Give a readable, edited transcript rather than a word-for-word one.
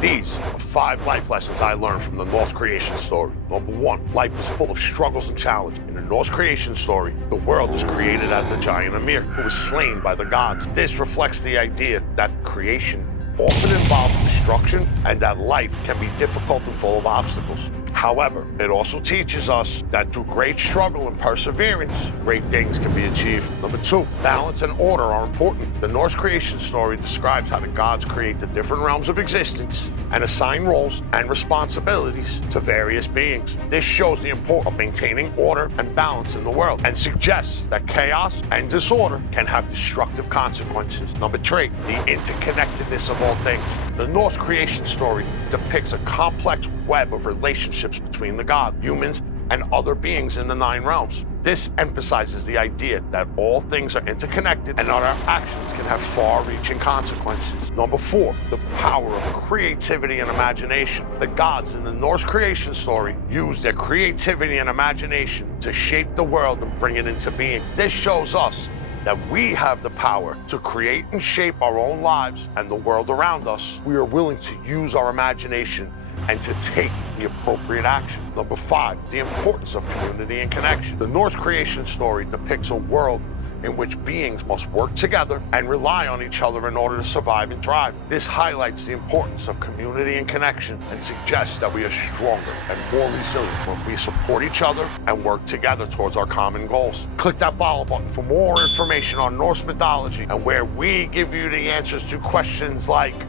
These are 5 life lessons I learned from the Norse creation story. Number 1, life is full of struggles and challenge. In the Norse creation story, the world is created as the giant Ymir, who was slain by the gods. This reflects the idea that creation often involves destruction and that life can be difficult and full of obstacles. However, it also teaches us that through great struggle and perseverance, great things can be achieved. Number 2, balance and order are important. The Norse creation story describes how the gods create the different realms of existence and assign roles and responsibilities to various beings. This shows the importance of maintaining order and balance in the world and suggests that chaos and disorder can have destructive consequences. Number 3, the interconnectedness of all things. The Norse creation story depicts a complex web of relationships between the gods, humans, and other beings in the 9 realms. This emphasizes the idea that all things are interconnected and that our actions can have far-reaching consequences. Number 4, the power of creativity and imagination. The gods in the Norse creation story use their creativity and imagination to shape the world and bring it into being. This shows us that we have the power to create and shape our own lives and the world around us. We are willing to use our imagination and to take the appropriate action. Number 5, the importance of community and connection. The Norse creation story depicts a world in which beings must work together and rely on each other in order to survive and thrive. This highlights the importance of community and connection and suggests that we are stronger and more resilient when we support each other and work together towards our common goals. Click that follow button for more information on Norse mythology and where we give you the answers to questions like,